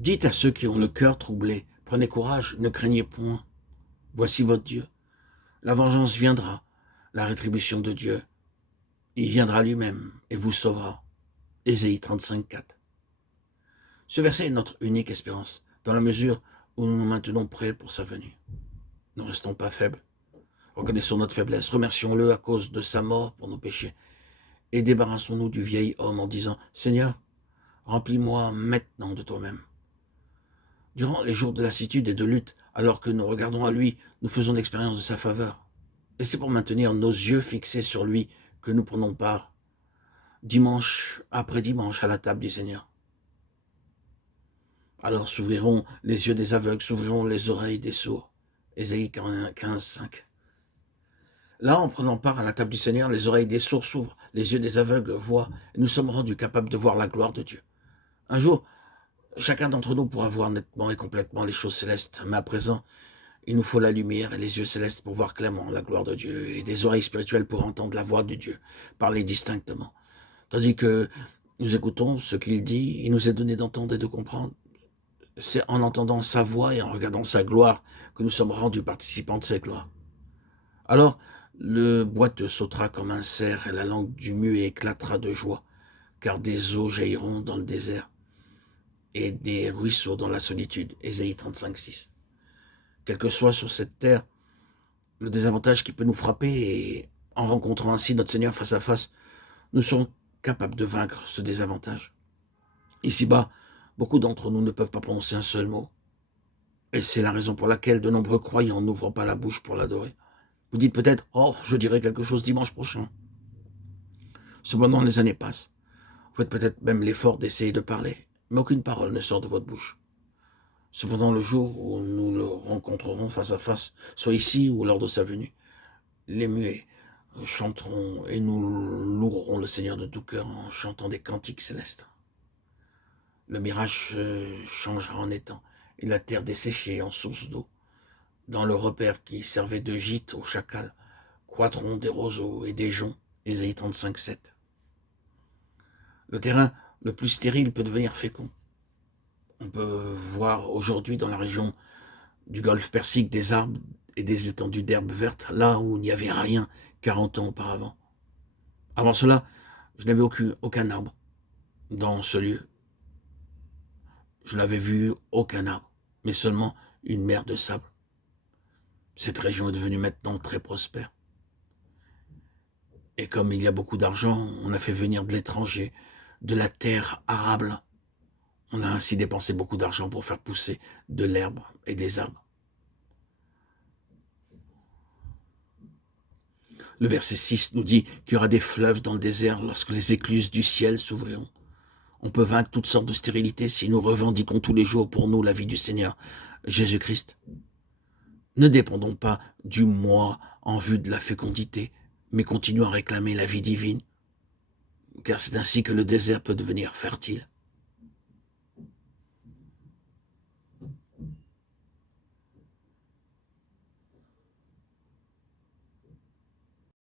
Dites à ceux qui ont le cœur troublé, prenez courage, ne craignez point. Voici votre Dieu. La vengeance viendra, la rétribution de Dieu. Il viendra lui-même et vous sauvera. Ésaïe 35, 4. Ce verset est notre unique espérance, dans la mesure où nous nous maintenons prêts pour sa venue. Ne restons pas faibles. Reconnaissons notre faiblesse, remercions-le à cause de sa mort pour nos péchés, et débarrassons-nous du vieil homme en disant « Seigneur, remplis-moi maintenant de toi-même ». Durant les jours de lassitude et de lutte, alors que nous regardons à lui, nous faisons l'expérience de sa faveur. Et c'est pour maintenir nos yeux fixés sur lui que nous prenons part, dimanche après dimanche, à la table du Seigneur. Alors s'ouvriront les yeux des aveugles, s'ouvriront les oreilles des sourds. Ésaïe 15, 5. Là, en prenant part à la table du Seigneur, les oreilles des sourds s'ouvrent, les yeux des aveugles voient, et nous sommes rendus capables de voir la gloire de Dieu. Un jour, chacun d'entre nous pourra voir nettement et complètement les choses célestes, mais à présent, il nous faut la lumière et les yeux célestes pour voir clairement la gloire de Dieu, et des oreilles spirituelles pour entendre la voix de Dieu, parler distinctement. Tandis que nous écoutons ce qu'il dit, il nous est donné d'entendre et de comprendre. C'est en entendant sa voix et en regardant sa gloire que nous sommes rendus participants de cette gloire. Alors, le boiteux sautera comme un cerf et la langue du muet éclatera de joie, car des eaux jailliront dans le désert et des ruisseaux dans la solitude. Ésaïe 35, 6. Quel que soit sur cette terre le désavantage qui peut nous frapper, et en rencontrant ainsi notre Seigneur face à face, nous serons capables de vaincre ce désavantage. Ici-bas, beaucoup d'entre nous ne peuvent pas prononcer un seul mot, et c'est la raison pour laquelle de nombreux croyants n'ouvrent pas la bouche pour l'adorer. Vous dites peut-être « Oh, je dirai quelque chose dimanche prochain ». Cependant, les années passent. Vous faites peut-être même l'effort d'essayer de parler, mais aucune parole ne sort de votre bouche. Cependant, le jour où nous le rencontrerons face à face, soit ici ou lors de sa venue, les muets chanteront et nous louerons le Seigneur de tout cœur en chantant des cantiques célestes. Le mirage changera en étang et la terre desséchée en source d'eau. Dans le repère qui servait de gîte aux chacals, croîtront des roseaux et des joncs. Ésaïe 35, 7. Le terrain le plus stérile peut devenir fécond. On peut voir aujourd'hui dans la région du golfe Persique des arbres et des étendues d'herbes vertes, là où il n'y avait rien 40 ans auparavant. Avant cela, je n'avais aucun arbre dans ce lieu. Je n'avais vu aucun arbre, mais seulement une mer de sable. Cette région est devenue maintenant très prospère. Et comme il y a beaucoup d'argent, on a fait venir de l'étranger, de la terre arable. On a ainsi dépensé beaucoup d'argent pour faire pousser de l'herbe et des arbres. Le verset 6 nous dit qu'il y aura des fleuves dans le désert lorsque les écluses du ciel s'ouvriront. On peut vaincre toutes sortes de stérilités si nous revendiquons tous les jours pour nous la vie du Seigneur Jésus-Christ. Ne dépendons pas du moi en vue de la fécondité, mais continuons à réclamer la vie divine, car c'est ainsi que le désert peut devenir fertile.